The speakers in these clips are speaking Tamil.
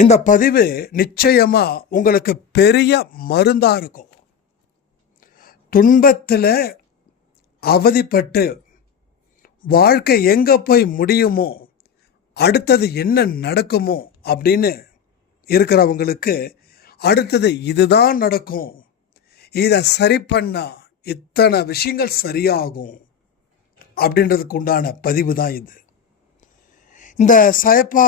இந்த பதிவு நிச்சயமாக உங்களுக்கு பெரிய மருந்தாக இருக்கும். துன்பத்தில் அவதிப்பட்டு வாழ்க்கை எங்கே போய் முடியுமோ, அடுத்தது என்ன நடக்குமோ அப்படின்னு இருக்கிறவங்களுக்கு அடுத்தது இதுதான் நடக்கும், இதை சரி பண்ணால் இத்தனை விஷயங்கள் சரியாகும் அப்படின்றதுக்கு உண்டான பதிவு தான் இது. இந்த சாயப்பா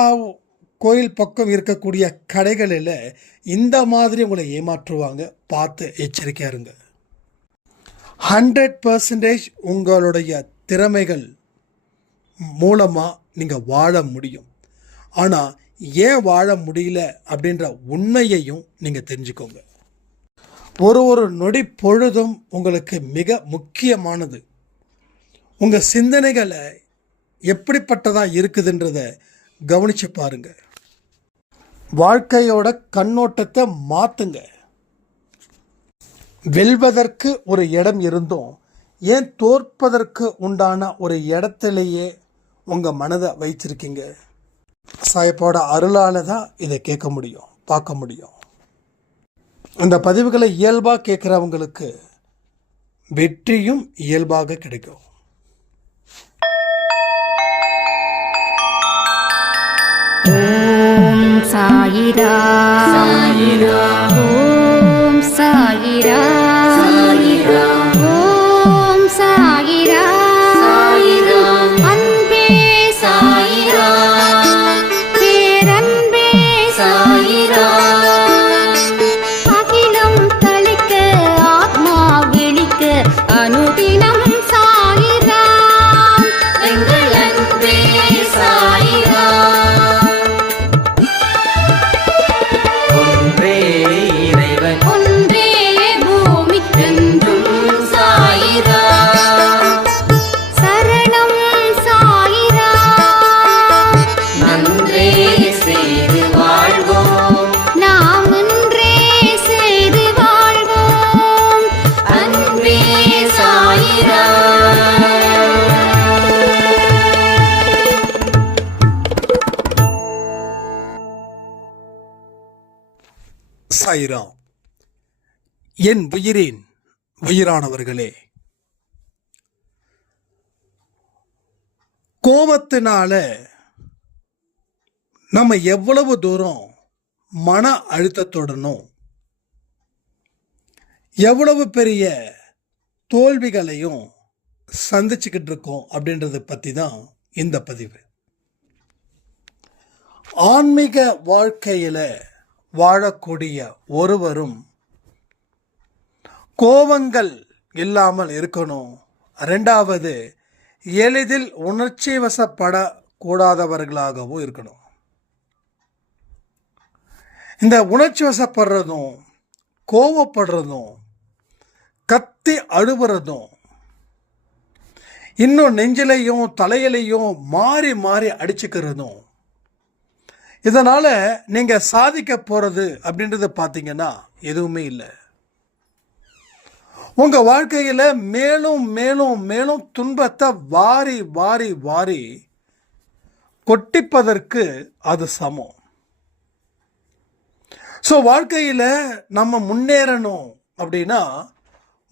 கோயில் பக்கம் இருக்கக்கூடிய கடைகளில் இந்த மாதிரி உங்களை ஏமாற்றுவாங்க. பார்த்து எச்சரிக்கையாக இருங்க. 100% உங்களுடைய திறமைகள் மூலமாக நீங்கள் வாழ முடியும். ஆனால் ஏன் வாழ முடியல அப்படின்ற உண்மையையும் நீங்கள் தெரிஞ்சுக்கோங்க. ஒரு நொடி பொழுதும் உங்களுக்கு மிக முக்கியமானது. உங்கள் சிந்தனைகளை எப்படிப்பட்டதாக இருக்குதுன்றதை கவனித்து பாருங்க. வாழ்க்கையோட கண்ணோட்டத்தை மாற்றுங்க. வெல்வதற்கு ஒரு இடம் இருந்தும் ஏன் தோற்பதற்கு உண்டான ஒரு இடத்துலையே உங்கள் மனதை வைச்சிருக்கீங்க? சாயப்போட அருளால் தான் இதை கேட்க முடியும், பார்க்க முடியும். இந்த பதிவுகளை இயல்பாக கேட்குறவங்களுக்கு வெற்றியும் இயல்பாக கிடைக்கும். ஓம் சாயிரா சாயிரா, ஓம் சாயிரா சாயிரா, ஓம் சாயிரா சாயிரா, அன்பே சாயிரா, பேரன்பே சாயிரா, அகிலம் தளிக்க ஆத்மா விழிக்க அனுதினம் சாயிரா, எங்கள் அன்பே சாயிரா. சாயிராம். என் உயிரின் உயிரானவர்களே, கோபத்தினால நம்ம எவ்வளவு தூரம் மன அழுத்தத்துடனும் எவ்வளவு பெரிய தோல்விகளையும் சந்திச்சுக்கிட்டு இருக்கோம் அப்படின்றத பற்றி தான் இந்த பதிவு. ஆன்மீக வாழ்க்கையில் வாழக்கூடிய ஒருவரும் கோபங்கள் இல்லாமல் இருக்கணும். ரெண்டாவது, எளிதில் உணர்ச்சி வசப்படக்கூடாதவர்களாகவும் இருக்கணும். இந்த உணர்ச்சி வசப்படுறதும் கோபப்படுறதும் கத்தி அழுவுறதும் இன்னும் நெஞ்சிலையும் தலையிலையும் மாறி மாறி அடிச்சுக்கிறதும், இதனால் நீங்கள் சாதிக்க போகிறது அப்படின்றத பார்த்தீங்கன்னா எதுவுமே இல்லை. உங்கள் வாழ்க்கையில் மேலும் மேலும் மேலும் துன்பத்தை வாரி வாரி வாரி கொட்டிப்பதற்கு அது சமம். ஸோ வாழ்க்கையில் நம்ம முன்னேறணும் அப்படின்னா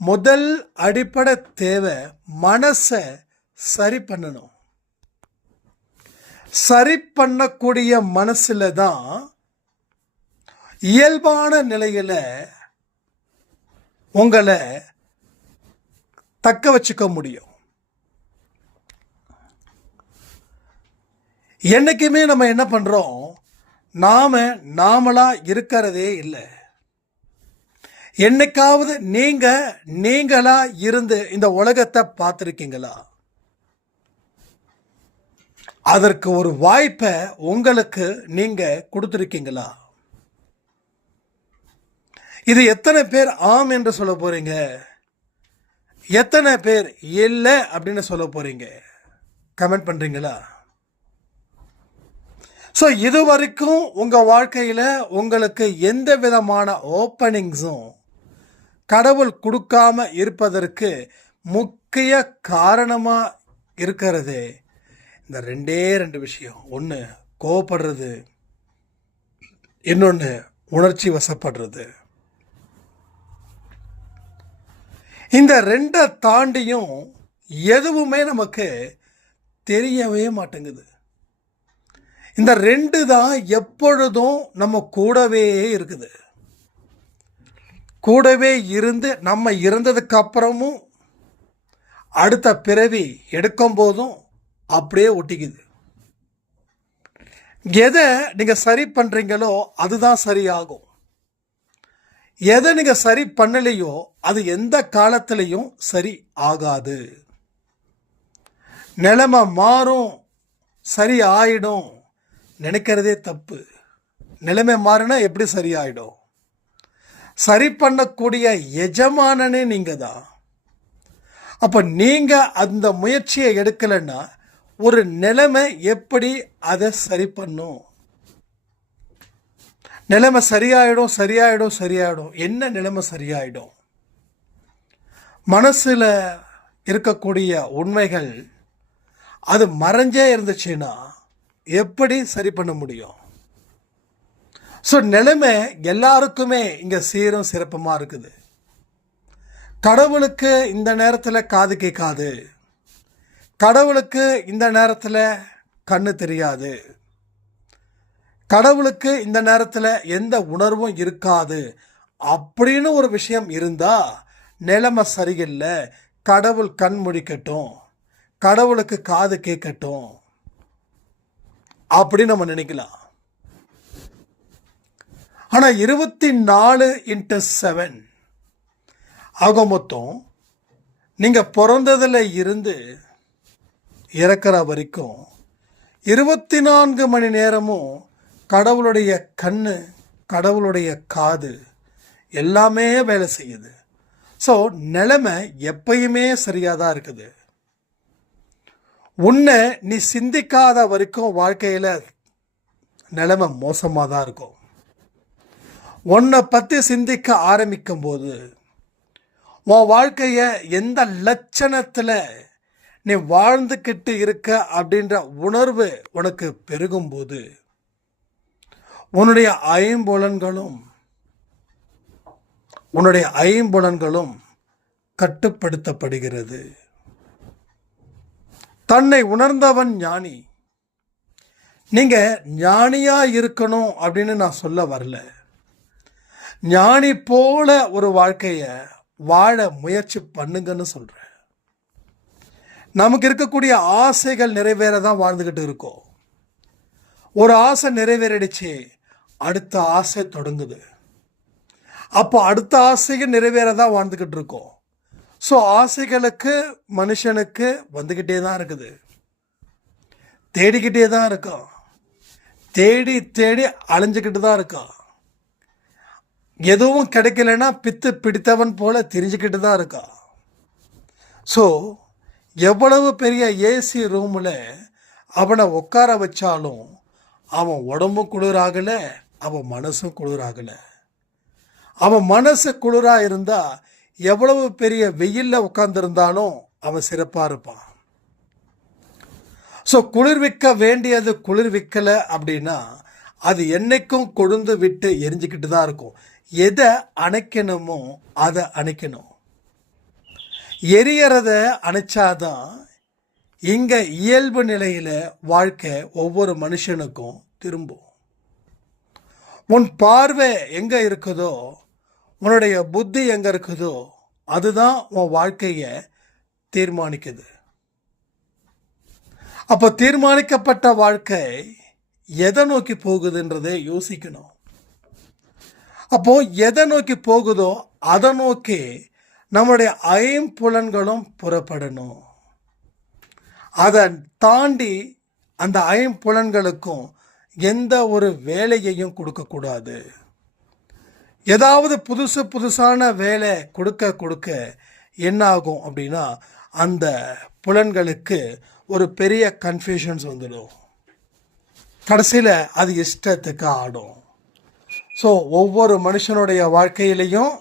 முதல் அடிப்படை தேவை மனசை சரி பண்ணணும். சரி பண்ணக்கூடிய மனசில் தான் இயல்பான நிலையில் உங்களை தக்க வச்சுக்க முடியும். என்னைக்குமே நம்ம என்ன பண்ணுறோம், நாமளா இருக்கிறதே இல்லை. என்னைக்காவது நீங்களா இருந்து இந்த உலகத்தை பார்த்துருக்கீங்களா? அதற்கு ஒரு வாய்ப்பை உங்களுக்கு நீங்க கொடுத்துருக்கீங்களா? இது எத்தனை பேர் ஆம் என்று சொல்ல போறீங்க, எத்தனை பேர் இல்லை அப்படின்னு சொல்ல போறீங்க? கமெண்ட் பண்றீங்களா? ஸோ இது வரைக்கும் உங்கள் வாழ்க்கையில் உங்களுக்கு எந்த விதமான ஓப்பனிங்ஸும் கடவுள் கொடுக்காம இருப்பதற்கு முக்கிய காரணமாக இருக்கிறது இந்த ரெண்டே விஷயம். ஒன்று கோவப்படுறது, இன்னொன்று உணர்ச்சி வசப்படுறது. இந்த ரெண்டை தாண்டியும் எதுவுமே நமக்கு தெரியவே மாட்டேங்குது. இந்த ரெண்டு தான் எப்பொழுதும் நம்ம கூடவே இருக்குது. கூடவே இருந்து நம்ம இறந்ததுக்கு அப்புறமும் அடுத்த பிறவி எடுக்கும் போதும் அப்படியே ஒட்டிக்குது. எதை நீங்கள் சரி பண்ணுறீங்களோ அதுதான் சரியாகும். எதை நீங்கள் சரி பண்ணலையோ அது எந்த காலத்திலையும் சரி ஆகாது. நிலைமை மாறும், சரி ஆயிடும் நினைக்கிறதே தப்பு. நிலைமை மாறினா எப்படி சரியாயிடும்? சரி பண்ணக்கூடிய எஜமானனே நீங்கள் தான். அப்போ நீங்கள் அந்த முயற்சியை எடுக்கலைன்னா ஒரு நிலைமை எப்படி அதை சரி பண்ணும்? நிலைமை சரியாயிடும் சரியாயிடும் சரியாயிடும். என்ன நிலைமை சரியாயிடும்? மனசில் இருக்கக்கூடிய உண்மைகள் அது மறைஞ்சே இருந்துச்சுன்னா எப்படி சரி பண்ண முடியும்? ஸோ நிலைமை எல்லாருக்குமே இங்கே சீரும் சிறப்புமாக இருக்குது. கடவுளுக்கு இந்த நேரத்தில் காது கேட்காது, கடவுளுக்கு இந்த நேரத்தில் கண்ணு தெரியாது, கடவுளுக்கு இந்த நேரத்தில் எந்த உணர்வும் இருக்காது அப்படின்னு ஒரு விஷயம் இருந்தால் நிலைமை சரியில்லை, கடவுள் கண் முழிக்கட்டும், கடவுளுக்கு காது கேட்கட்டும் அப்படி நம்ம நினைக்கலாம். ஆனால் 24x7 ஆக மொத்தம் நீங்கள் பிறந்ததில் இருந்து இறக்குற வரைக்கும் 24 மணி நேரமும் கடவுளுடைய கண்ணு, கடவுளுடைய காது எல்லாமே வேலை செய்யுது. ஸோ நிலைமை எப்பயுமே சரியாக தான் இருக்குது. உன்னை நீ சிந்திக்காத வரைக்கும் வாழ்க்கையில் நிலைமை மோசமாக தான் இருக்கும். உன்னை பற்றி சிந்திக்க ஆரம்பிக்கும் போது உன் வாழ்க்கையை எந்த லட்சணத்தில் நீ வாழ்ந்துக்கிட்டு இருக்க அப்படின்ற உணர்வு உனக்கு பெருகும்போது உன்னுடைய ஐம்புலன்களும் கட்டுப்படுத்தப்படுகிறது. தன்னை உணர்ந்தவன் ஞானி. நீங்கள் ஞானியாக இருக்கணும் அப்படின்னு நான் சொல்ல வரல. ஞானி போல ஒரு வாழ்க்கையை வாழ முயற்சி பண்ணுங்கன்னு சொல்கிறேன். நமக்கு இருக்கக்கூடிய ஆசைகள் நிறைவேற தான் வாழ்ந்துக்கிட்டு இருக்கோம். ஒரு ஆசை நிறைவேறிடுச்சு, அடுத்த ஆசை தொடங்குது. அப்போ அடுத்த ஆசைகள் நிறைவேற தான் வாழ்ந்துக்கிட்டு இருக்கோம். ஸோ ஆசைகளுக்கு மனுஷனுக்கு வந்துக்கிட்டே தான் இருக்குது, தேடிக்கிட்டே தான் இருக்கான், தேடி தேடி அலைஞ்சிக்கிட்டு தான் இருக்கான். எதுவும் கிடைக்கலன்னா பித்து பிடித்தவன் போல தெரிஞ்சுக்கிட்டு தான் இருக்கான். ஸோ எவ்வளவு பெரிய ஏசி ரூமில் அவனை உட்கார வச்சாலும் அவன் உடம்பும் குளிராகலை, அவன் மனசும் குளிராகலை. அவன் மனசு குளிராக இருந்தால் எவ்வளவு பெரிய வெயிலில் உட்கார்ந்துருந்தாலும் அவன் சிறப்பாக இருப்பான். ஸோ குளிர்விக்க வேண்டியது குளிர்விக்கலை அப்படின்னா அது என்னைக்கும் கொழுந்து விட்டு எரிஞ்சிக்கிட்டு தான் இருக்கும். எதை அணைக்கணுமோ அதை அணைக்கணும். எரியறத அணைச்சாதான் இங்கே இயல்பு நிலையில் வாழ்க்கை ஒவ்வொரு மனுஷனுக்கும் திரும்பும். உன் பார்வை எங்கே இருக்குதோ, உன்னுடைய புத்தி எங்கே இருக்குதோ அதுதான் உன் வாழ்க்கையை தீர்மானிக்குது. அப்போ தீர்மானிக்கப்பட்ட வாழ்க்கை எதை நோக்கி போகுதுன்றதை யோசிக்கணும். அப்போ எதை நோக்கி போகுதோ அதை நோக்கி நம்முடைய ஐம்புலன்களும் புறப்படணும். அதை தாண்டி அந்த ஐம்புலன்களுக்கும் எந்த ஒரு வேலையையும் கொடுக்கக்கூடாது. ஏதாவது புதுசான வேலை கொடுக்க என்ன ஆகும் அப்படின்னா அந்த புலன்களுக்கு ஒரு பெரிய கன்ஃபியூஷன்ஸ் வந்துடும். கடைசியில் அது இஷ்டத்துக்கு ஆடும். ஸோ ஒவ்வொரு மனுஷனுடைய வாழ்க்கையிலையும்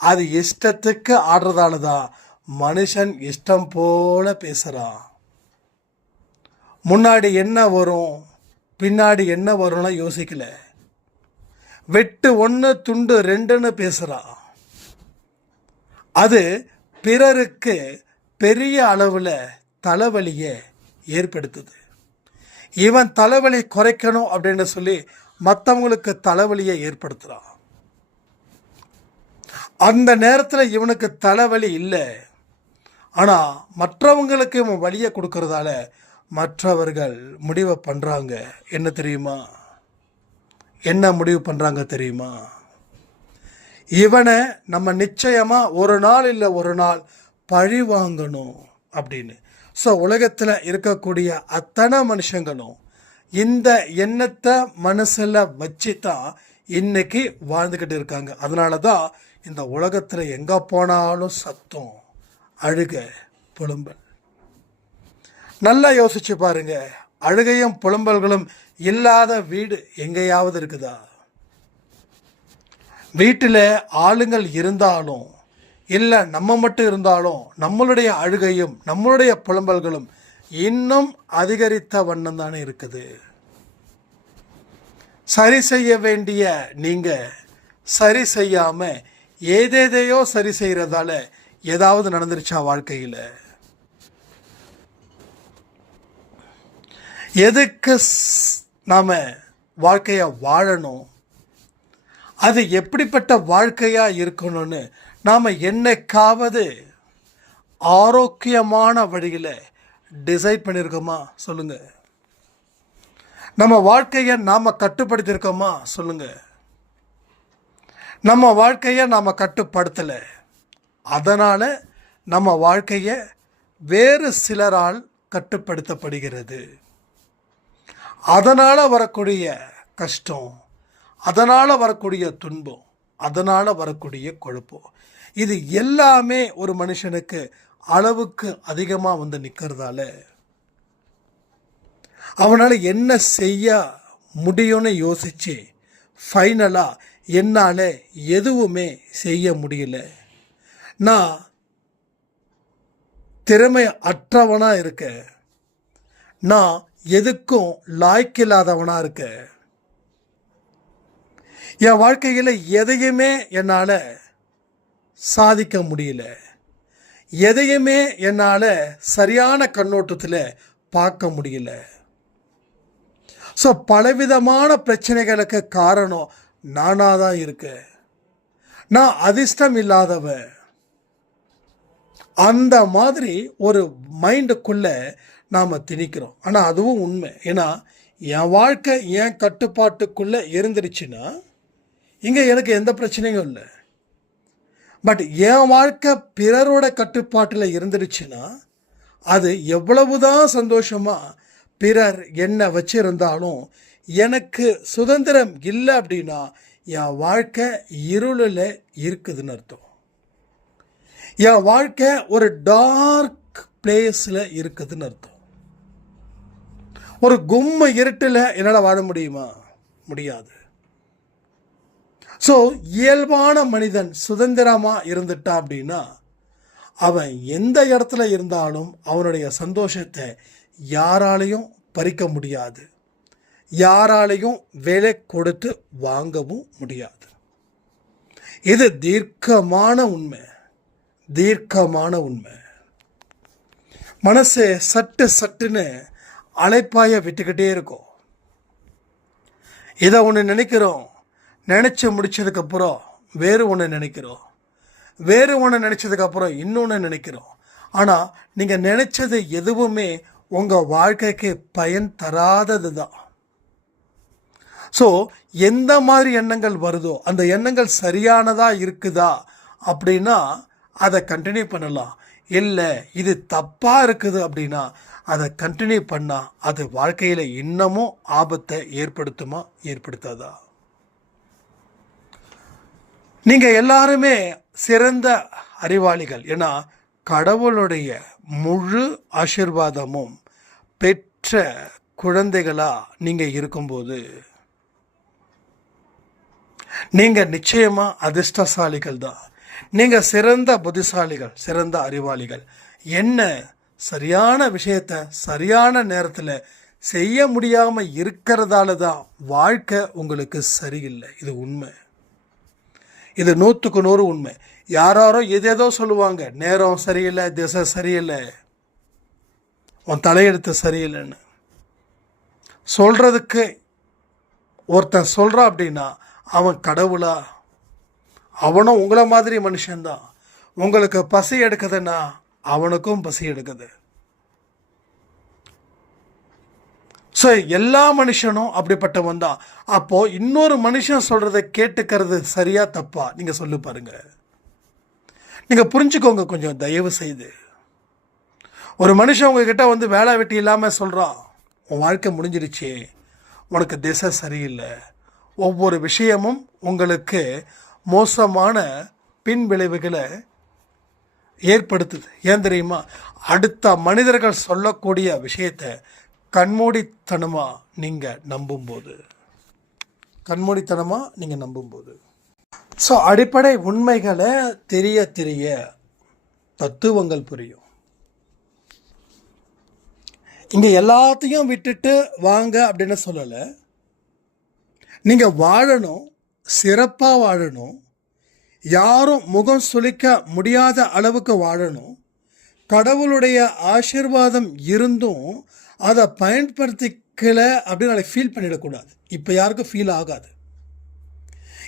அது இஷ்டத்துக்கு ஆடுறதால தான் மனுஷன் இஷ்டம் போல பேசுகிறான். முன்னாடி என்ன வரும் பின்னாடி என்ன வரும்னா யோசிக்கல. வெட்டு 1 துண்டு 2ன்னு பேசுறா. அது பிறருக்கு பெரிய அளவில் தலைவலியை ஏற்படுத்துது. இவன் தலைவலி குறைக்கணும் அப்படின்னு சொல்லி மற்றவங்களுக்கு தலைவலியை ஏற்படுத்துகிறான். அந்த நேரத்தில் இவனுக்கு தலைவலி இல்லை, ஆனால் மற்றவங்களுக்கு இவன் வலியை கொடுக்கறதால மற்றவர்கள் முடிவை பண்ணுறாங்க. என்ன தெரியுமா? என்ன முடிவு பண்ணுறாங்க தெரியுமா? இவனை நம்ம நிச்சயமாக ஒரு நாள் இல்லை ஒரு நாள் பழி வாங்கணும் அப்படின்னு. ஸோ உலகத்தில் இருக்கக்கூடிய அத்தனை மனுஷங்களும் இந்த எண்ணத்தை மனசில் வச்சு தான் இன்னைக்கு வாழ்ந்துக்கிட்டு இருக்காங்க. அதனால தான் இந்த உலகத்தில் எங்கே போனாலும் சத்தம், அழுகை, புலம்பல். நல்லா யோசிச்சு பாருங்க, அழுகையும் புலம்பல்களும் இல்லாத வீடு எங்கேயாவது இருக்குதா? வீட்டில் ஆளுங்கள் இருந்தாலும் இல்லை நம்ம மட்டும் இருந்தாலும் நம்மளுடைய அழுகையும் நம்மளுடைய புலம்பல்களும் இன்னும் அதிகரித்த வண்ணம் தானே இருக்குது. சரி செய்ய வேண்டிய நீங்கள் சரி செய்யாமல் ஏதேதையோ சரி செய்கிறதால ஏதாவது நடந்துருச்சா வாழ்க்கையில்? எதுக்கு நாம் வாழ்க்கையை வாழணும், அது எப்படிப்பட்ட வாழ்க்கையாக இருக்கணும்னு நாம் என்னைக்காவது ஆரோக்கியமான வழியில் டிசைட் பண்ணியிருக்கோமா சொல்லுங்கள்? நம்ம வாழ்க்கையை நாம் கட்டுப்படுத்தியிருக்கோமா சொல்லுங்கள்? நம்ம வாழ்க்கையை நாம் கட்டுப்படுத்தலை, அதனால் நம்ம வாழ்க்கையை வேறு சிலரால் கட்டுப்படுத்தப்படுகிறது. அதனால் வரக்கூடிய கஷ்டம், அதனால் வரக்கூடிய துன்பம், அதனால் வரக்கூடிய குழப்பம், இது எல்லாமே ஒரு மனுஷனுக்கு அளவுக்கு அதிகமாக வந்து நிற்கிறதால அவனால் என்ன செய்ய முடியும்னு யோசித்து ஃபைனலாக என்னால் எதுவுமே செய்ய முடியல, நான் திறமை அற்றவனாக இருக்க, நான் எதுக்கும் லாய்க்கில்லாதவனாக இருக்க, என் வாழ்க்கையில் எதையுமே என்னால் சாதிக்க முடியல, எதையுமே என்னால் சரியான கண்ணோட்டத்தில் பார்க்க முடியல. ஸோ பலவிதமான பிரச்சனைகளுக்கு காரணம் நானாக தான் இருக்கேன், நான் அதிர்ஷ்டம் இல்லாதவன். அந்த மாதிரி ஒரு மைண்டுக்குள்ளே நாம் திணிக்கிறோம். ஆனால் அதுவும் உண்மை. ஏன்னா என் வாழ்க்கை என் கட்டுப்பாட்டுக்குள்ளே இருந்துருச்சுன்னா இங்கே எனக்கு எந்த பிரச்சனையும் இல்லை. பட் என் வாழ்க்கை பிறரோட கட்டுப்பாட்டில் இருந்துருச்சுன்னா அது எவ்வளவுதான் சந்தோஷமாக பிறர் என்னை வச்சிருந்தாலும் எனக்கு சுதந்திரம் இல்லை அப்படின்னா என் வாழ்க்கை இருளில் இருக்குதுன்னு அர்த்தம். என் வாழ்க்கை ஒரு டார்க் பிளேஸில் இருக்குதுன்னு அர்த்தம். ஒரு கும்ம இருட்டில் என்னால் வாழ முடியுமா? முடியாது. ஸோ இயல்பான மனிதன் சுதந்திரமாக இருந்துட்டா அப்படின்னா அவன் எந்த இடத்துல இருந்தாலும் அவனுடைய சந்தோஷத்தை யாராலையும் பறிக்க முடியாது, யாராலையும் விலை கொடுத்து வாங்கவும் முடியாது. இது தீர்க்கமான உண்மை, தீர்க்கமான உண்மை. மனசு சட்டு சட்டுன்னு அலைப்பாய விட்டுக்கிட்டே இருக்கும். இதை ஒன்று நினைக்கிறோம், நினச்சி முடிச்சதுக்கப்புறம் வேறு ஒன்று நினைக்கிறோம், வேறு ஒன்று நினச்சதுக்கப்புறம் இன்னொன்று நினைக்கிறோம். ஆனால் நீங்கள் நினச்சது எதுவுமே உங்கள் வாழ்க்கைக்கு பயன் தராதது தான். ஸோ எந்த மாதிரி எண்ணங்கள் வருதோ அந்த எண்ணங்கள் சரியானதாக இருக்குதா அப்படின்னா அதை கண்டினியூ பண்ணலாம். இல்லை இது தப்பாக இருக்குது அப்படின்னா அதை கண்டினியூ பண்ணால் அது வாழ்க்கையில் இன்னமும் ஆபத்தை ஏற்படுத்துமா ஏற்படுத்தாதா? நீங்கள் எல்லாருமே சிறந்த அறிவாளிகள். ஏன்னா கடவுளுடைய முழு ஆசீர்வாதமும் பெற்ற குழந்தைகளாக நீங்கள் இருக்கும்போது நீங்கள் நிச்சயமாக அதிர்ஷ்டசாலிகள் தான். நீங்கள் சிறந்த புத்திசாலிகள், சிறந்த அறிவாளிகள். என்ன சரியான விஷயத்தை சரியான நேரத்தில் செய்ய முடியாமல் இருக்கிறதால தான் வாழ்க்கை உங்களுக்கு சரியில்லை. இது உண்மை. இது 100க்கு 100 உண்மை. யாரோ எதேதோ சொல்லுவாங்க, நேரம் சரியில்லை, திசை சரியில்லை, உன் தலையெழுத்து சரியில்லைன்னு. சொல்கிறதுக்கு ஒருத்தன் சொல்கிறான் அப்படின்னா அவன் கடவுளா? அவனும் உங்களை மாதிரி மனுஷன்தான். உங்களுக்கு பசி எடுக்குதுன்னா அவனுக்கும் பசி எடுக்குது. ஸோ எல்லா மனுஷனும் அப்படிப்பட்டவன் தான். அப்போது இன்னொரு மனுஷன் சொல்கிறத கேட்டுக்கிறது சரியா தப்பா நீங்கள் சொல்லி பாருங்க. நீங்கள் புரிஞ்சுக்கோங்க கொஞ்சம் தயவு செய்து. ஒரு மனுஷன் உங்ககிட்ட வந்து வேலை வெட்டி இல்லாமல் சொல்கிறான், உன் வாழ்க்கை முடிஞ்சிருச்சு, உனக்கு திசை சரியில்லை, ஒவ்வொரு விஷயமும் உங்களுக்கு மோசமான பின் விளைவுகளை ஏற்படுத்துது. ஏன் தெரியுமா? அடுத்த மனிதர்கள் சொல்லக்கூடிய விஷயத்தை கண்மூடித்தனமாக நீங்கள் நம்பும்போது ஸோ அடிப்படை உண்மைகளை தெரிய தெரிய தத்துவங்கள் புரியும். இங்கே எல்லாத்தையும் விட்டுட்டு வாங்க அப்படின்னு சொல்லலை. நீங்கள் வாழணும், சிறப்பாக வாழணும், யாரும் முகம் சுளிக்க முடியாத அளவுக்கு வாழணும். கடவுளுடைய ஆசீர்வாதம் இருந்தும் அதை பயன்படுத்திக்கல அப்படின்னு அதை ஃபீல் பண்ணிடக்கூடாது. இப்போ யாருக்கும் ஃபீல் ஆகாது.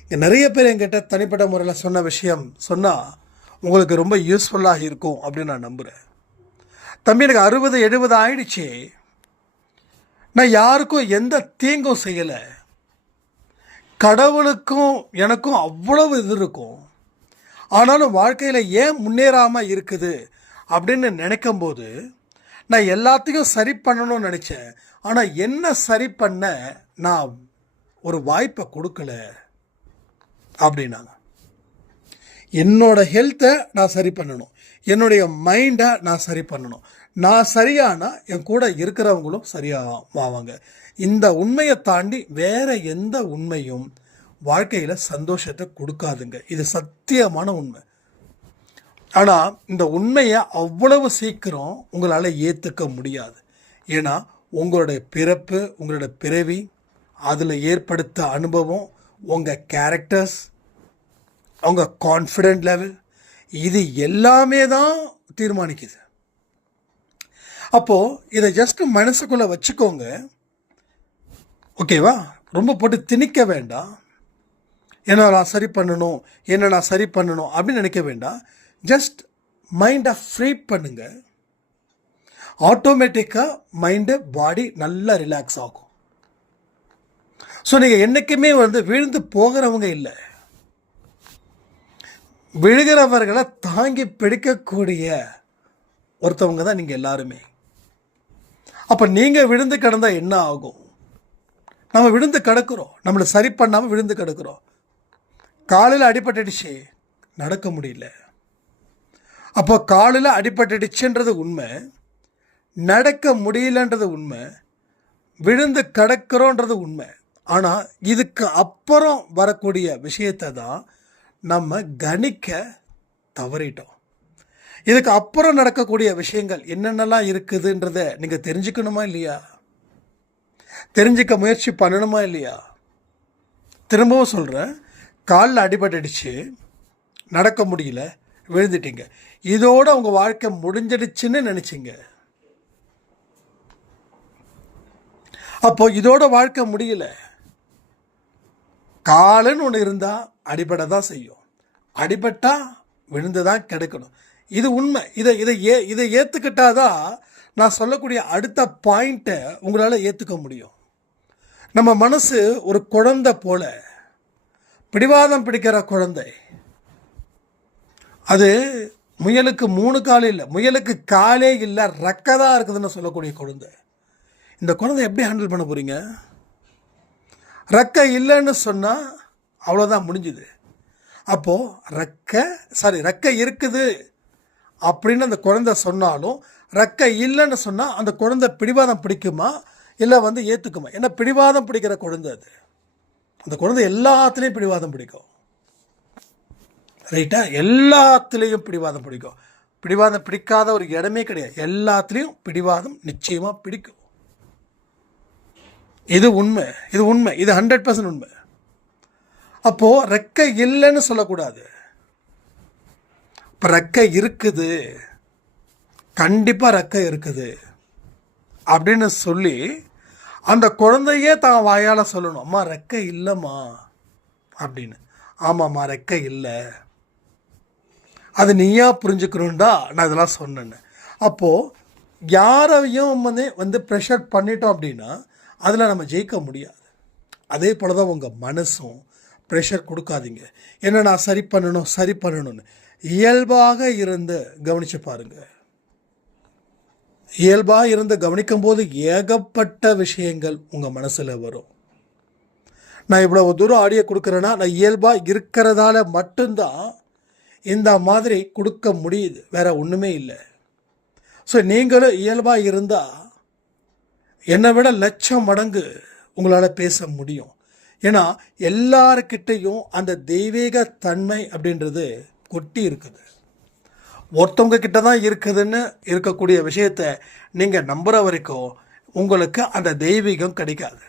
இங்கே நிறைய பேர் என்கிட்ட தனிப்பட்ட முறையில் சொன்ன விஷயம் சொன்னால் உங்களுக்கு ரொம்ப யூஸ்ஃபுல்லாக இருக்கும் அப்படின்னு நான் நம்புகிறேன். தம்பி, எனக்கு 60-70 ஆயிடுச்சு, நான் யாருக்கும் எந்த தீங்கும் செய்யலை, கடவுளுக்கும் எனக்கும் அவ்வளவு இது இருக்கும், ஆனாலும் வாழ்க்கையில் ஏன் முன்னேறாமல் இருக்குது அப்படின்னு நினைக்கும்போது நான் எல்லாத்தையும் சரி பண்ணணும்னு நினச்சேன். ஆனால் என்ன சரி பண்ண நான் ஒரு வாய்ப்பை கொடுக்கல அப்படின்னாங்க. என்னோட ஹெல்த்தை நான் சரி பண்ணணும், என்னுடைய மைண்டை நான் சரி பண்ணணும். நான் சரியானா என் கூட இருக்கிறவங்களும் சரியாவாங்க. இந்த உண்மையை தாண்டி வேறு எந்த உண்மையும் வாழ்க்கையில் சந்தோஷத்தை கொடுக்காதுங்க. இது சத்தியமான உண்மை. ஆனால் இந்த உண்மையை அவ்வளவு சீக்கிரம் உங்களால் ஏற்றுக்க முடியாது. ஏன்னா உங்களுடைய பிறப்பு, உங்களுடைய பிறவி, அதில் ஏற்படுத்த அனுபவம், உங்கள் கேரக்டர்ஸ், உங்கள் கான்ஃபிடென்ட் லெவல், இது எல்லாமே தான் தீர்மானிக்குது. அப்போது இதை ஜஸ்ட் மனசுக்குள்ளே வச்சுக்கோங்க, ஓகேவா? ரொம்ப போட்டு திணிக்க வேண்டாம். என்ன நான் சரி பண்ணணும் அப்படின்னு நினைக்க வேண்டாம். ஜஸ்ட் மைண்டை ஃப்ரீ பண்ணுங்க. ஆட்டோமேட்டிக்காக மைண்டு, பாடி நல்லா ரிலாக்ஸ் ஆகும். ஸோ நீங்கள் என்றைக்குமே விழுந்து போகிறவங்க இல்லை, விழுகிறவர்களை தாங்கி பிடிக்கக்கூடிய ஒருத்தவங்க தான் நீங்கள் எல்லாருமே. அப்போ நீங்கள் விழுந்து கிடந்தால் என்ன ஆகும்? நம்ம விழுந்து கிடக்கிறோம், நம்மளை சரி பண்ணாமல் விழுந்து கிடக்கிறோம். காலில் அடிபட்டுடுச்சு, நடக்க முடியல. அப்போ காலில் அடிபட்டுடுச்சுன்றது உண்மை, நடக்க முடியலன்றது உண்மை, விழுந்து கிடக்கிறோன்றது உண்மை. ஆனால் இதுக்கு அப்புறம் வரக்கூடிய விஷயத்தை தான் நம்ம கணிக்க தவறிட்டோம். இதுக்கு அப்புறம் நடக்கக்கூடிய விஷயங்கள் என்னென்னலாம் இருக்குதுன்றதை நீங்கள் தெரிஞ்சுக்கணுமா இல்லையா? தெரிஞ்சுக்க முயற்சி பண்ணணுமா இல்லையா? திரும்பவும் சொல்கிறேன், காலில் அடிபட்டுடுச்சு, நடக்க முடியல, விழுந்துட்டீங்க. இதோட உங்கள் வாழ்க்கை முடிஞ்சிடுச்சுன்னு நினச்சிங்க. அப்போ இதோட வாழ்க்கை முடியல. காலுன்னு ஒன்று இருந்தால் அடிபட தான் செய்யும், அடிபட்டா விழுந்து தான் கிடைக்கணும். இது உண்மை. இதை ஏற்றுக்கிட்டாதான் நான் சொல்லக்கூடிய அடுத்த பாயிண்ட்டை உங்களால் ஏற்றுக்க முடியும். நம்ம மனசு ஒரு குழந்தை போல, பிடிவாதம் பிடிக்கிற குழந்தை. அது முயலுக்கு 3 கால் இல்லை, முயலுக்கு காலே இல்லை, ரெக்கதான் இருக்குதுன்னு சொல்லக்கூடிய குழந்தை. இந்த குழந்தை எப்படி ஹேண்டில் பண்ண போகிறீங்க? ரெக்கை இல்லைன்னு சொன்னால் அவ்வளோதான், முடிஞ்சுது. அப்போது ரெக்கை இருக்குது அப்படின்னு அந்த குழந்தை சொன்னாலும், ரெக்கை இல்லைன்னு சொன்னால் அந்த குழந்தை பிடிவாதம் பிடிக்குமா இல்லை ஏற்றுக்குமா? ஏன்னா பிடிவாதம் பிடிக்கிற குழந்தை அது. அந்த குழந்தை எல்லாத்துலேயும் பிடிவாதம் பிடிக்கும், ரைட்டா? எல்லாத்துலேயும் பிடிவாதம் பிடிக்கும். பிடிவாதம் பிடிக்காத ஒரு இடமே கிடையாது. எல்லாத்துலேயும் பிடிவாதம் நிச்சயமாக பிடிக்கும். இது உண்மை, இது உண்மை, இது 100% உண்மை. அப்போது ரெக்கை இல்லைன்னு சொல்லக்கூடாது. இப்போ ரெக்கை இருக்குது, கண்டிப்பாக ரெக்கை இருக்குது அப்படின்னு சொல்லி அந்த குழந்தையே தான் வாயால் சொல்லணும், அம்மா ரெக்கை இல்லைம்மா அப்படின்னு. ஆமாம்மா ரெக்கை இல்லை, அது நீயா புரிஞ்சுக்கணுண்டா நான் இதெல்லாம் சொன்னேன்னு. அப்போது யாரையும் வந்து ப்ரெஷர் பண்ணிட்டோம் அப்படின்னா அதில் நம்ம ஜெயிக்க முடியாது. அதே போல் தான் உங்கள் மனசும் ப்ரெஷர் கொடுக்காதீங்க, என்ன நான் சரி பண்ணணும்னு. இயல்பாக இருந்து கவனித்து பாருங்கள். இயல்பாக இருந்து கவனிக்கும்போது ஏகப்பட்ட விஷயங்கள் உங்கள் மனசில் வரும். நான் இவ்வளோ தூரம் ஆடியோ கொடுக்குறேன்னா நான் இயல்பாக இருக்கிறதால மட்டும்தான் இந்த மாதிரி கொடுக்க முடியுது, வேறு ஒன்றுமே இல்லை. ஸோ நீங்களும் இயல்பாக இருந்தால் என்னை விட லட்சம் மடங்கு உங்களால் பேச முடியும். ஏன்னா எல்லாருக்கிட்டையும் அந்த தெய்வீக தன்மை அப்படின்றது கொட்டி இருக்குது. ஒருத்தவங்க கிட்ட தான் இருக்குதுன்னு இருக்கக்கூடிய விஷயத்தை நீங்கள் நம்புகிற வரைக்கும் உங்களுக்கு அந்த தெய்வீகம் கிடைக்காது.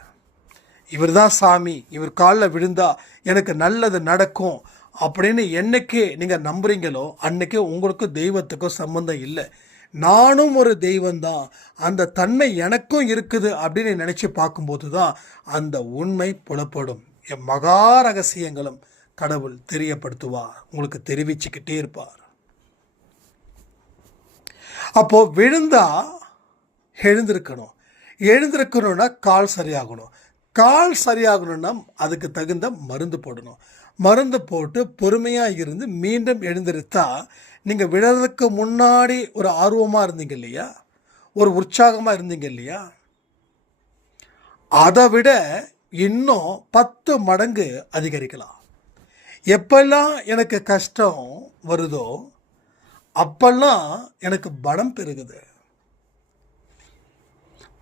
இவர் தான் சாமி, இவர் காலில் விழுந்தா எனக்கு நல்லது நடக்கும் அப்படின்னு என்னைக்கு நீங்கள் நம்புறீங்களோ அன்னைக்கு உங்களுக்கு தெய்வத்துக்கும் சம்மந்தம் இல்லை. நானும் ஒரு தெய்வந்தான், அந்த தன்மை எனக்கும் இருக்குது அப்படின்னு நினச்சி பார்க்கும்போது தான் அந்த உண்மை புலப்படும். என் மகா ரகசியங்களும் கடவுள் தெரியப்படுத்துவார், உங்களுக்கு தெரிவிச்சுக்கிட்டே இருப்பார். அப்போது விழுந்தா எழுந்திருக்கணும்னா கால் சரியாகணும். கால் சரியாகணும்னா அதுக்கு தகுந்த மருந்து போடணும். மருந்து போட்டு பொறுமையாக இருந்து மீண்டும் எழுந்திருத்தா நீங்கள் விழறதுக்கு முன்னாடி ஒரு ஆர்வமாக இருந்தீங்க இல்லையா, ஒரு உற்சாகமாக இருந்தீங்க இல்லையா, அதை விட இன்னும் 10 மடங்கு அதிகரிக்கலாம். எப்பெல்லாம் எனக்கு கஷ்டம் வருதோ அப்பெல்லாம் எனக்கு பலம் பெருகுது.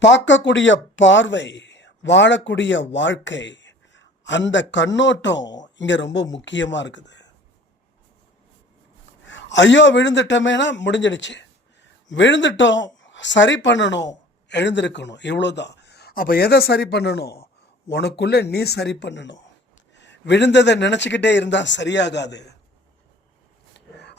பார்க்கக்கூடிய பார்வை, வாழக்கூடிய வாழ்க்கை, அந்த கண்ணோட்டம் இங்கே ரொம்ப முக்கியமாக இருக்குது. ஐயோ விழுந்துட்டோமேனா முடிஞ்சிடுச்சு, விழுந்துட்டோம், சரி பண்ணணும், எழுந்திருக்கணும், இவ்வளோதான். அப்போ எதை சரி பண்ணணும்? உனக்குள்ளே நீ சரி பண்ணணும். விழுந்ததை நினச்சிக்கிட்டே இருந்தால் சரியாகாது.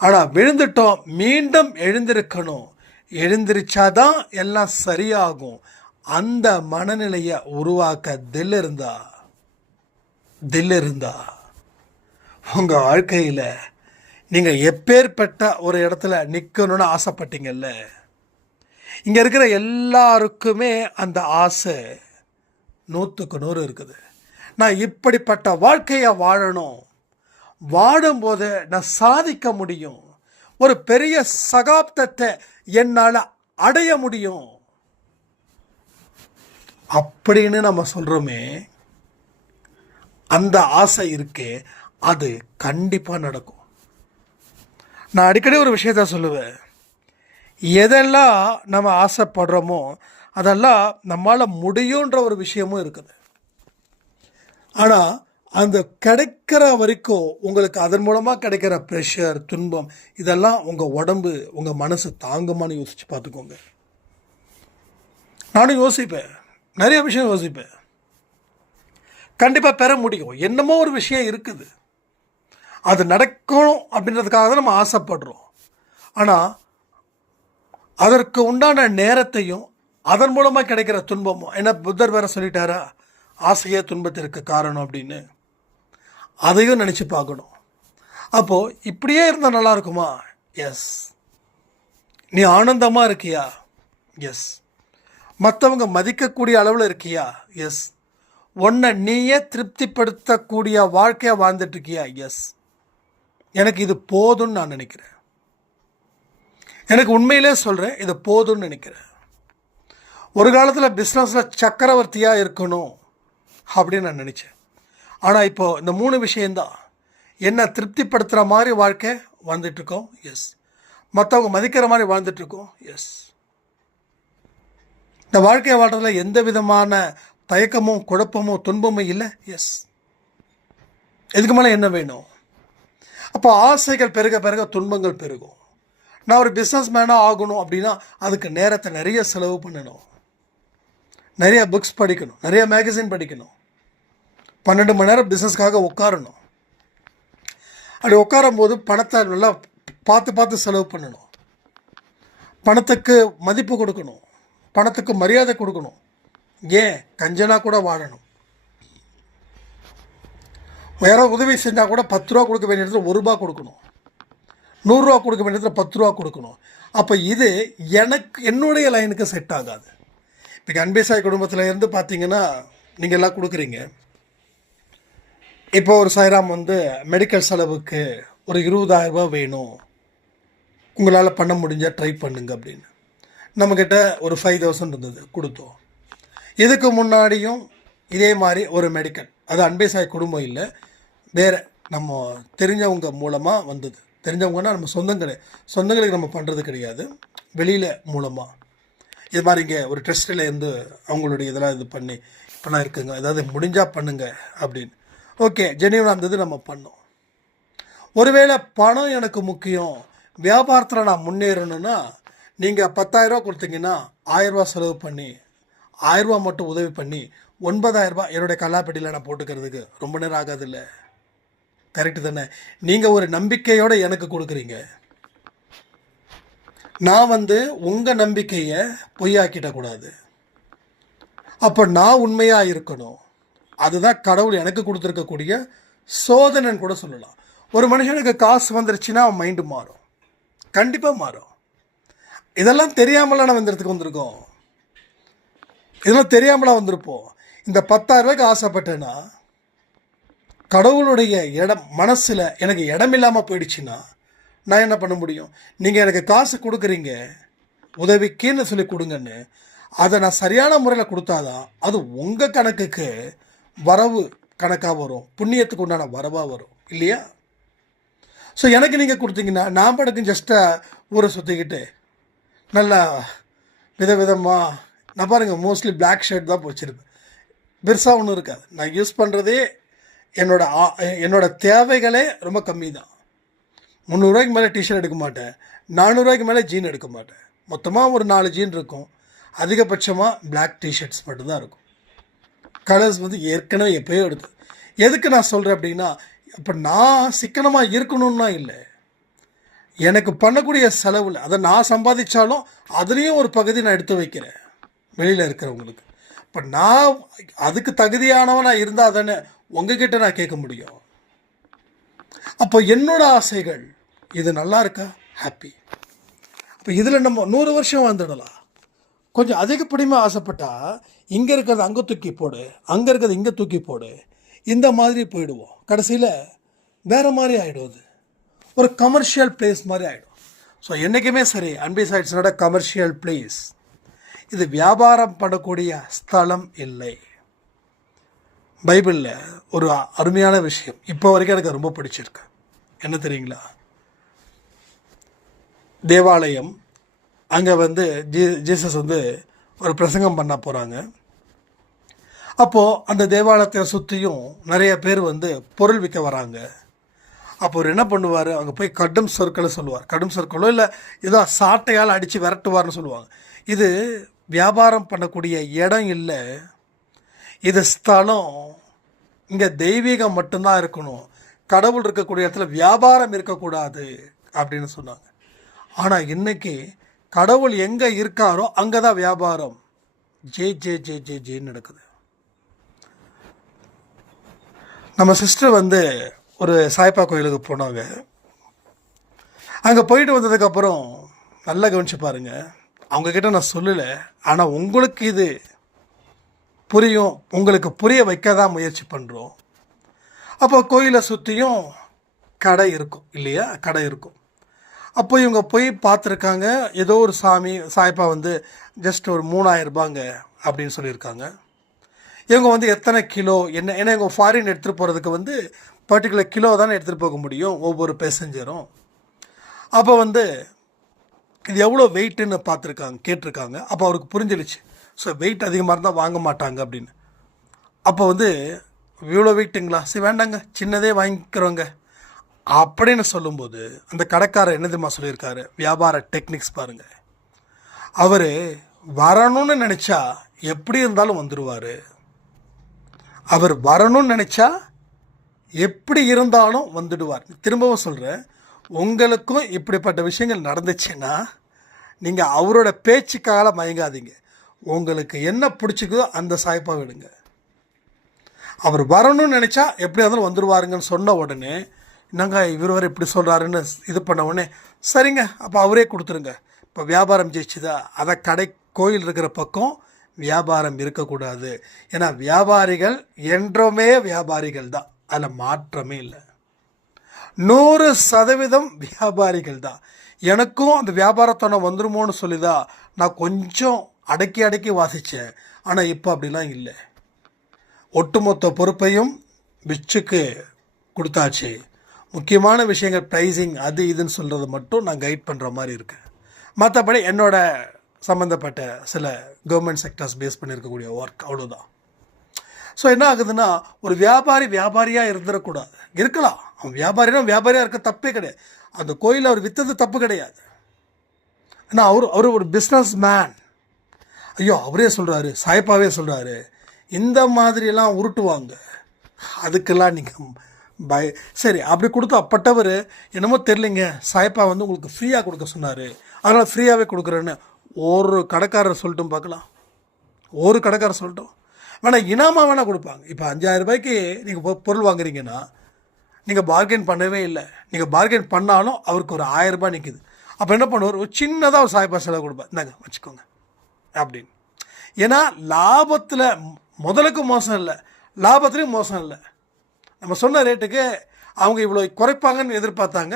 ஆனால் விழுந்துட்டோம், மீண்டும் எழுந்திருக்கணும், எழுந்திருச்சாதான் எல்லாம் சரியாகும். அந்த மனநிலையை உருவாக்க தில் இருந்தா உங்கள் வாழ்க்கையில் நீங்கள் எப்பேற்பட்ட ஒரு இடத்துல நிற்கணும்னு ஆசைப்பட்டீங்கல்ல, இங்கே இருக்கிற எல்லாருக்குமே அந்த ஆசை 100க்கு 100 இருக்குது. நான் இப்படிப்பட்ட வாழ்க்கையை வாழணும், வாடும்போது நான் சாதிக்க முடியும், ஒரு பெரிய சகாப்தத்தை என்னால் அடைய முடியும் அப்படின்னு நம்ம சொல்கிறோமே, அந்த ஆசை இருக்கே அது கண்டிப்பாக நடக்கும். நான் அடிக்கடி ஒரு விஷயத்த சொல்லுவேன், எதெல்லாம் நம்ம ஆசைப்படுறோமோ அதெல்லாம் நம்மளால் முடியுன்ற ஒரு விஷயமும் இருக்குது. ஆனால் அந்த கிடைக்கிற வரைக்கும் உங்களுக்கு அதன் மூலமாக கிடைக்கிற ப்ரெஷர், துன்பம், இதெல்லாம் உங்கள் உடம்பு, உங்கள் மனசு தாங்குமான்னு யோசித்து பார்த்துக்கோங்க. நானும் யோசிப்பேன், நிறைய விஷயம் யோசிப்பேன். கண்டிப்பாக பெற முடியும், என்னமோ ஒரு விஷயம் இருக்குது, அது நடக்கணும் அப்படின்றதுக்காக தான் நம்ம ஆசைப்படுறோம். ஆனால் அதற்கு உண்டான நேரத்தையும் அதன் மூலமாக கிடைக்கிற துன்பமும், ஏன்னா புத்தர் வேற சொல்லிட்டாரா, ஆசையே துன்பத்திற்கு காரணம் அப்படின்னு, அதையும் நினச்சி பார்க்கணும். அப்போது இப்படியே இருந்தால் நல்லா இருக்குமா? எஸ். நீ ஆனந்தமாக இருக்கியா? எஸ். மற்றவங்க மதிக்கக்கூடிய அளவில் இருக்கியா? எஸ். உன்னை நீயே திருப்திப்படுத்தக்கூடிய வாழ்க்கையாக வாழ்ந்துட்டுருக்கியா? எஸ். எனக்கு இது போதும்னு நான் நினைக்கிறேன். எனக்கு உண்மையிலே சொல்கிறேன், இது போதும்னு நினைக்கிறேன். ஒரு காலத்தில் பிஸ்னஸில் சக்கரவர்த்தியாக இருக்கணும் அப்படின்னு நான் நினச்சேன். ஆனால் இப்போது இந்த 3 விஷயந்தான் என்னை திருப்திப்படுத்துகிற மாதிரி வாழ்க்கை வாழ்ந்துட்டுருக்கோம். எஸ். மற்றவங்க மதிக்கிற மாதிரி வாழ்ந்துட்டுருக்கோம். எஸ். இந்த வாழ்க்கையை வாழ்றதுல எந்த விதமான தயக்கமும் குழப்பமும் துன்பமும் இல்லை. எஸ். இதுக்கு மேலே என்ன வேணும்? அப்போ ஆசைகள் பெருக பெருக துன்பங்கள் பெருகும். நான் ஒரு பிஸ்னஸ் மேனாக ஆகணும் அப்படின்னா அதுக்கு நேரத்தை நிறைய செலவு பண்ணணும். நிறையா புக்ஸ் படிக்கணும், நிறையா மேகசின் படிக்கணும், 12 மணி நேரம் பிஸ்னஸ்க்காக உட்காரணும். அப்படி உட்காரும் போது பணத்தை நல்லா பார்த்து பார்த்து செலவு பண்ணணும், பணத்துக்கு மதிப்பு கொடுக்கணும், பணத்துக்கு மரியாதை கொடுக்கணும், ஏன் கஞ்சனாக கூட வாழணும். யாராவது உதவி செஞ்சால் கூட 10 ரூபா கொடுக்க வேண்டிய இடத்துல 1 ரூபா கொடுக்கணும், 100 ரூபா கொடுக்க வேண்டிய இடத்துல 10 ரூபா கொடுக்கணும். அப்போ இது என்னுடைய லைனுக்கு செட் ஆகாது. இப்போ அன்பேசாய் குடும்பத்தில் இருந்து பார்த்தீங்கன்னா நீங்கள் எல்லாம் கொடுக்குறீங்க. இப்போ ஒரு சாய்ராம் வந்து மெடிக்கல் செலவுக்கு ஒரு 20,000 ரூபா வேணும், உங்களால் பண்ண முடிஞ்சால் ட்ரை பண்ணுங்க அப்படின்னு நம்மக்கிட்ட ஒரு 5,000 இருந்தது, கொடுத்தோம். இதுக்கு முன்னாடியும் இதே மாதிரி ஒரு மெடிக்கல், அது அன்பேசாய் குடும்பம் இல்லை, வேறு நம்ம தெரிஞ்சவங்க மூலமாக வந்தது. தெரிஞ்சவங்கன்னா நம்ம சொந்தங்களுக்கு நம்ம பண்ணுறது கிடையாது, வெளியில் மூலமாக இது மாதிரி இங்கே ஒரு ட்ரஸ்ட்டில் இருந்து அவங்களுடைய இதெல்லாம் இது பண்ணி இப்போலாம் இருக்குங்க, ஏதாவது முடிஞ்சால் பண்ணுங்க அப்படின்னு. ஓகே, ஜெனியூனாக இருந்தது, நம்ம பண்ணோம். ஒருவேளை பணம் எனக்கு முக்கியம், வியாபாரத்தில் நான் முன்னேறணும்னா நீங்கள் 10,000 ரூபா கொடுத்தீங்கன்னா 1,000 ரூபா செலவு பண்ணி 1,000 ரூபா மட்டும் உதவி பண்ணி 9,000 ரூபா என்னுடைய கல்லாப்பெட்டியில் நான் போட்டுக்கிறதுக்கு ரொம்ப நேரம் ஆகாது இல்லை? கரெக்டு தானே? நீங்கள் ஒரு நம்பிக்கையோடு எனக்கு கொடுக்குறீங்க, நான் வந்து உங்கள் நம்பிக்கையை பொய்யாக்கிடக்கூடாது. அப்போ நான் உண்மையாக இருக்கணும். அதுதான் கடவுள் எனக்கு கொடுத்துருக்கக்கூடிய சோதனைன்னு கூட சொல்லலாம். ஒரு மனுஷனுக்கு காசு வந்துருச்சுன்னா அவன் மைண்டு மாறும், கண்டிப்பாக மாறும். இதெல்லாம் தெரியாமலாம் நம்ம இந்த இடத்துக்கு வந்திருக்கோம், இதெல்லாம் தெரியாமலாம் வந்திருப்போம். இந்த 10,000 ரூபாய்க்கு ஆசைப்பட்டேன்னா கடவுளுடைய மனசில் எனக்கு இடம் இல்லாமல் போயிடுச்சுன்னா நான் என்ன பண்ண முடியும்? நீங்கள் எனக்கு காசு கொடுக்குறீங்க உதவிக்குன்னு சொல்லி கொடுங்கன்னு, அதை நான் சரியான முறையில் கொடுத்தாதான் அது உங்கள் கணக்குக்கு வரவு கணக்காக வரும், புண்ணியத்துக்கு உண்டான வரவாக வரும் இல்லையா? ஸோ எனக்கு நீங்கள் கொடுத்தீங்கன்னா நான் படக்கும் ஜஸ்ட்டாக ஊரை சுற்றிக்கிட்டு நல்லா விதவிதமாக, நான் பாருங்கள் மோஸ்ட்லி பிளாக் ஷர்ட் தான் வச்சுருப்பேன், பெருசாக ஒன்றும் இருக்காது. நான் யூஸ் பண்ணுறதே என்னோட தேவைகளே ரொம்ப கம்மி தான். 300 ரூபாய்க்கு மேலே டிஷர்ட் எடுக்க மாட்டேன், 400 ரூபாய்க்கு மேலே ஜீன் எடுக்க மாட்டேன். மொத்தமாக ஒரு 4 ஜீன் இருக்கும், அதிகபட்சமாக பிளாக் டிஷர்ட்ஸ் மட்டும்தான் இருக்கும். கலர்ஸ் வந்து ஏற்கனவே எப்போயோ எடுத்து. எதுக்கு நான் சொல்கிறேன் அப்படின்னா, இப்போ நான் சிக்கனமாக இருக்கணும்னா இல்லை, எனக்கு பண்ணக்கூடிய செலவில் அதை நான் சம்பாதிச்சாலும் அதுலேயும் ஒரு பகுதி நான் எடுத்து வைக்கிறேன் வெளியில் இருக்கிறவங்களுக்கு. இப்போ நான் அதுக்கு தகுதியானவனாக இருந்தால் தானே உங்ககிட்ட நான் கேட்க முடியும். அப்போ என்னோட ஆசைகள் இது நல்லா இருக்கா, ஹாப்பி. அப்போ இதில் நம்ம 100 வருஷம் வந்துடலாம். கொஞ்சம் அதிகப்படியாக ஆசைப்பட்டா இங்கே இருக்கிறது அங்கே தூக்கி போடு, அங்கே இருக்கிறது இங்கே தூக்கி போடு, இந்த மாதிரி போயிடுவோம். கடைசியில் வேறு மாதிரி ஆகிடுவது, ஒரு கமர்ஷியல் பிளேஸ் மாதிரி ஆகிடும். ஸோ என்றைக்குமே சரி, அன்பேசாய்ட்ஸ்னோட கமர்ஷியல் பிளேஸ், இது வியாபாரம் பண்ணக்கூடிய ஸ்தலம் இல்லை. பைபிளில் ஒரு அருமையான விஷயம் இப்போ வரைக்கும் எனக்கு ரொம்ப பிடிச்சிருக்கு, என்ன தெரியுங்களா? தேவாலயம், அங்கே வந்து ஜீசஸ் வந்து ஒரு பிரசங்கம் பண்ண போகிறாங்க. அப்போது அந்த தேவாலயத்தை சுற்றியும் நிறைய பேர் வந்து பொருள் விற்க வராங்க. அப்போ அவர் என்ன பண்ணுவார், அங்கே போய் கடும் சொற்களை சொல்லுவார். கடும் சொற்களோ இல்லை ஏதோ சாட்டையால் அடித்து விரட்டுவார்னு சொல்லுவாங்க. இது வியாபாரம் பண்ணக்கூடிய இடம் இல்லை, இது ஸ்தலம். இங்கே தெய்வீகம் மட்டும்தான் இருக்கணும், கடவுள் இருக்கக்கூடிய இடத்துல வியாபாரம் இருக்கக்கூடாது அப்படின்னு சொன்னாங்க. ஆனால் இன்னைக்கு கடவுள் எங்கே இருக்காரோ அங்கே தான் வியாபாரம் ஜேன்னு நடக்குது. நம்ம சிஸ்டர் வந்து ஒரு சாய்பா கோயிலுக்கு போனாங்க. அங்கே போயிட்டு வந்ததுக்கப்புறம் நல்லா கவனிச்சு பாருங்கள், அவங்கக்கிட்ட நான் சொல்லலை, ஆனால் உங்களுக்கு இது புரியும், உங்களுக்கு புரிய வைக்க தான் முயற்சி பண்ணுறோம். அப்போ கோயிலை சுற்றியும் கடை இருக்கும் இல்லையா, கடை இருக்கும். அப்போ இவங்க போய் பார்த்துருக்காங்க, ஏதோ ஒரு சாய்பா வந்து ஜஸ்ட் ஒரு 3,000 ரூபாங்க அப்படின்னு சொல்லியிருக்காங்க. இவங்க வந்து எத்தனை கிலோ என்ன, ஏன்னா இவங்க ஃபாரின் எடுத்துகிட்டு போகிறதுக்கு வந்து பர்டிகுலர் கிலோ தானே எடுத்துகிட்டு போக முடியும் ஒவ்வொரு பேசஞ்சரும். அப்போ வந்து இது எவ்வளோ வெயிட்டுன்னு கேட்டிருக்காங்க. அப்போ அவருக்கு புரிஞ்சிடுச்சு, ஸோ வெயிட் அதிகமாக இருந்தால் வாங்க மாட்டாங்க அப்படின்னு. அப்போ வந்து இவ்வளோ வெயிட்டுங்களா, சரி வேண்டாங்க சின்னதே வாங்கிக்கிறோங்க அப்படின்னு சொல்லும்போது அந்த கடைக்காரர் என்ன தெரியுமா சொல்லியிருக்காரு, வியாபார டெக்னிக்ஸ் பாருங்கள். அவர் வரணும்னு நினச்சா எப்படி இருந்தாலும் வந்துடுவார். அவர் வரணும்னு நினச்சா எப்படி இருந்தாலும் வந்துடுவார். திரும்பவும் சொல்கிறேன், உங்களுக்கும் இப்படிப்பட்ட விஷயங்கள் நடந்துச்சுன்னா நீங்கள் அவரோட பேச்சுக்காக மயங்காதீங்க. உங்களுக்கு என்ன பிடிச்சிக்குதோ அந்த சாய்ப்பாக விடுங்க. அவர் வரணும்னு நினச்சா எப்படியா இருந்தாலும் வந்துடுவாருங்கன்னு சொன்ன உடனே, என்னங்க இவர் வரை இப்படி சொல்கிறாருன்னு இது பண்ண உடனே, சரிங்க அப்போ அவரே கொடுத்துருங்க. இப்போ வியாபாரம் ஜெயிச்சுதா, அதை கடை கோயில் இருக்கிற பக்கம் வியாபாரம் இருக்கக்கூடாது. ஏன்னா வியாபாரிகள் என்றுமே வியாபாரிகள் தான், அதில் மாற்றமே இல்லை. 100% வியாபாரிகள் தான். எனக்கும் அந்த வியாபாரத்தோட வந்துருமோன்னு சொல்லி தான் நான் கொஞ்சம் அடக்கி வாசித்தேன். ஆனால் இப்போ அப்படிலாம் இல்லை. ஒட்டுமொத்த பொறுப்பையும் பிச்சுக்கு கொடுத்தாச்சு. முக்கியமான விஷயங்கள் ப்ரைஸிங் அது இதுன்னு சொல்கிறது மட்டும் நான் கைட் பண்ணுற மாதிரி இருக்கேன். மற்றபடி என்னோட சம்மந்தப்பட்ட சில கவர்மெண்ட் செக்டர்ஸ் பேஸ் பண்ணியிருக்கக்கூடிய ஒர்க் அவ்வளோதான். ஸோ என்ன ஆகுதுன்னா, ஒரு வியாபாரியாக இருந்துடக்கூடாது. இருக்கலாம், அவன் வியாபாரியாக இருக்க தப்பே கிடையாது. அந்த கோயிலை அவர் விற்றது தப்பு கிடையாது. ஆனால் அவர் ஒரு பிஸ்னஸ் மேன். ஐயோ அவரே சொல்கிறாரு, சாய்ப்பாவே சொல்கிறாரு, இந்த மாதிரியெல்லாம் உருட்டுவாங்க. அதுக்கெல்லாம் நீங்கள் சரி அப்படி கொடுத்தப்பட்டவர் என்னமோ தெரிலிங்க, சாய்ப்பா வந்து உங்களுக்கு ஃப்ரீயாக கொடுக்க சொன்னார், அதனால் ஃப்ரீயாகவே கொடுக்குறேன்னு ஒரு கடைக்காரர் சொல்லட்டும் பார்க்கலாம். ஒரு கடைக்காரர் சொல்லட்டும். வேணால் இனாமாக வேணால் கொடுப்பாங்க. இப்போ 5000 ரூபாய்க்கு நீங்கள் பொருள் வாங்குறீங்கன்னா நீங்கள் பார்கெயின் பண்ணவே இல்லை. நீங்கள் பார்கெயின் பண்ணாலும் அவருக்கு ஒரு 1000 ரூபாய் நிற்குது. அப்போ என்ன பண்ணுவார், ஒரு சின்னதாக ஒரு சாய்ப்பா செலவு கொடுப்பார், இந்தாங்க வச்சுக்கோங்க அப்படின்னு. ஏன்னா லாபத்தில் முதலுக்கு மோசம் இல்லை, லாபத்துலேயும் மோசம் இல்லை. நம்ம சொன்ன ரேட்டுக்கு அவங்க இவ்வளோ குறைப்பாங்கன்னு எதிர்பார்த்தாங்க,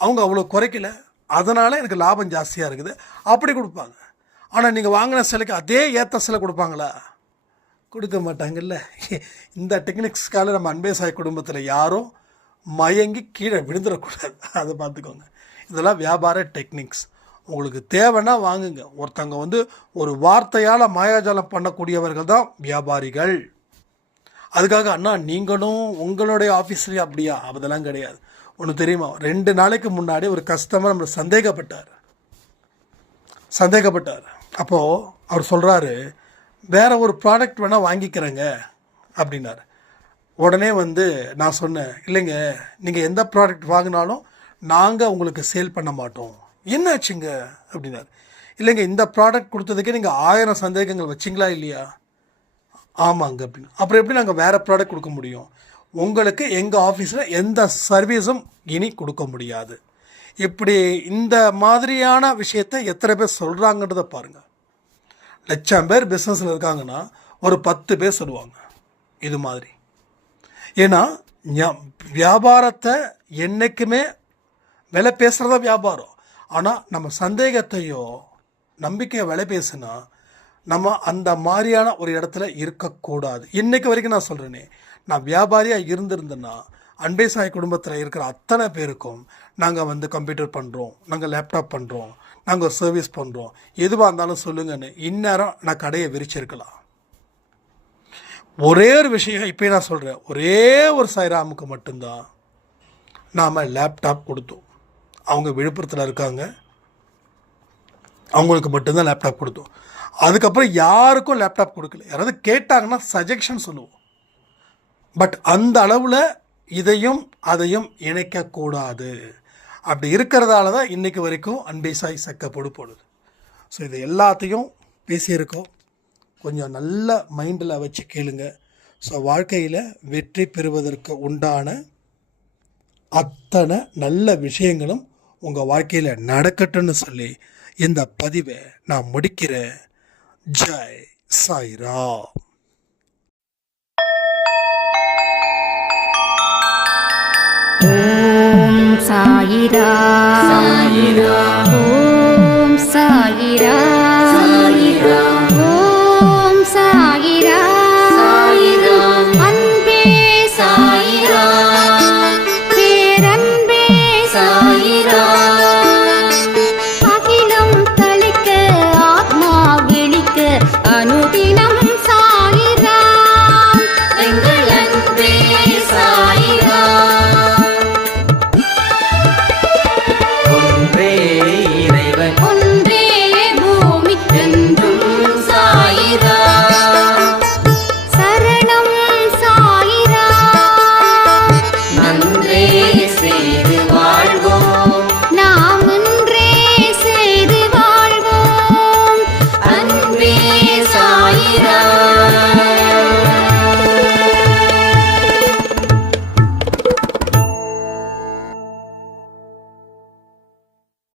அவங்க அவ்வளோ குறைக்கல, அதனால் எனக்கு லாபம் ஜாஸ்தியாக இருக்குது அப்படி கொடுப்பாங்க. ஆனால் நீங்கள் வாங்கின சிலைக்கு அதே ஏற்ற சிலை கொடுப்பாங்களா? கொடுக்க மாட்டாங்கல்ல. இந்த டெக்னிக்ஸ்க்கால நம்ம அன்பே சாய் குடும்பத்தில் யாரும் மயங்கி கீழே விழுந்துடக்கூடாது, அதை பார்த்துக்கோங்க. இதெல்லாம் வியாபார டெக்னிக்ஸ். உங்களுக்கு தேவைன்னா வாங்குங்க. ஒருத்தங்க வந்து ஒரு வார்த்தையால் மாயாஜாலம் பண்ணக்கூடியவர்கள் தான் வியாபாரிகள். அதுக்காக அண்ணா நீங்களும் உங்களுடைய ஆஃபீஸ்லேயும் அப்படியா? அதெல்லாம் கிடையாது. ஒன்று தெரியுமா, 2 நாளைக்கு முன்னாடி ஒரு கஸ்டமர் நம்மளை சந்தேகப்பட்டார். அப்போது அவர் சொல்கிறாரு, வேறு ஒரு ப்ராடக்ட் வேணால் வாங்கிக்கிறேங்க அப்படின்னாரு. உடனே வந்து நான் சொன்னேன், இல்லைங்க நீங்கள் எந்த ப்ராடக்ட் வாங்கினாலும் நாங்கள் உங்களுக்கு சேல் பண்ண மாட்டோம். என்னாச்சுங்க அப்படின்னாரு. இல்லைங்க இந்த ப்ராடக்ட் கொடுத்ததுக்கே நீங்கள் 1000 சந்தேகங்கள் வச்சிங்களா இல்லையா? ஆமாங்க அப்படின்னு. அப்புறம் எப்படி நாங்கள் வேறு ப்ராடக்ட் கொடுக்க முடியும்? உங்களுக்கு எங்கள் ஆஃபீஸில் எந்த சர்வீஸும் இனி கொடுக்க முடியாது. இப்படி இந்த மாதிரியான விஷயத்தை எத்தனை பேர் சொல்கிறாங்கன்றதை பாருங்கள். 1,00,000 பேர் பிஸ்னஸில் இருக்காங்கன்னா ஒரு 10 பேர் சொல்லுவாங்க இது மாதிரி. ஏன்னா வியாபாரத்தை என்றைக்குமே விலை பேசுகிறதா வியாபாரம். ஆனால் நம்ம சந்தேகத்தையோ நம்பிக்கையை விலை பேசுனா நம்ம அந்த மாதிரியான ஒரு இடத்துல இருக்கக்கூடாது. இன்றைக்கு வரைக்கும் நான் சொல்கிறேனே, நான் வியாபாரியாக இருந்திருந்தேன்னா அன்பே சாய் குடும்பத்தில் இருக்கிற அத்தனை பேருக்கும் நாங்கள் வந்து கம்ப்யூட்டர் பண்ணுறோம், நாங்கள் லேப்டாப் பண்ணுறோம், நாங்கள் சர்வீஸ் பண்ணுறோம், எதுவாக இருந்தாலும் சொல்லுங்கன்னு இந்நேரம் நான் கடையை விரிச்சிருக்கலாம். ஒரே ஒரு விஷயம் இப்போ நான் சொல்கிறேன், ஒரே ஒரு சாய்ராமுக்கு மட்டும்தான் நாம் லேப்டாப் கொடுத்தோம். அவங்க விழுப்புரத்தில் இருக்காங்க, அவங்களுக்கு மட்டும்தான் லேப்டாப் கொடுத்தோம். அதுக்கப்புறம் யாருக்கும் லேப்டாப் கொடுக்கல. யாராவது கேட்டாங்கன்னா சஜெக்ஷன் சொல்லுவோம். பட் அந்த அளவில் இதையும் அதையும் இணைக்கக்கூடாது. அப்படி இருக்கிறதால தான் இன்றைக்கு வரைக்கும் அன்பே சாய் சக்கப்போடு போடுது. ஸோ இது எல்லாத்தையும் பேசியிருக்கோம். கொஞ்சம் நல்ல மைண்டில் வச்சு கேளுங்க. ஸோ வாழ்க்கையில் வெற்றி பெறுவதற்கு உண்டான அத்தனை நல்ல விஷயங்களும் உங்கள் வாழ்க்கையில் நடக்கட்டும்னு சொல்லி இந்த பதிவை நான் முடிக்கிறேன். ஜெய் சாய்ராம். ஓம் சாயிரா, ஓம் சாயிரா.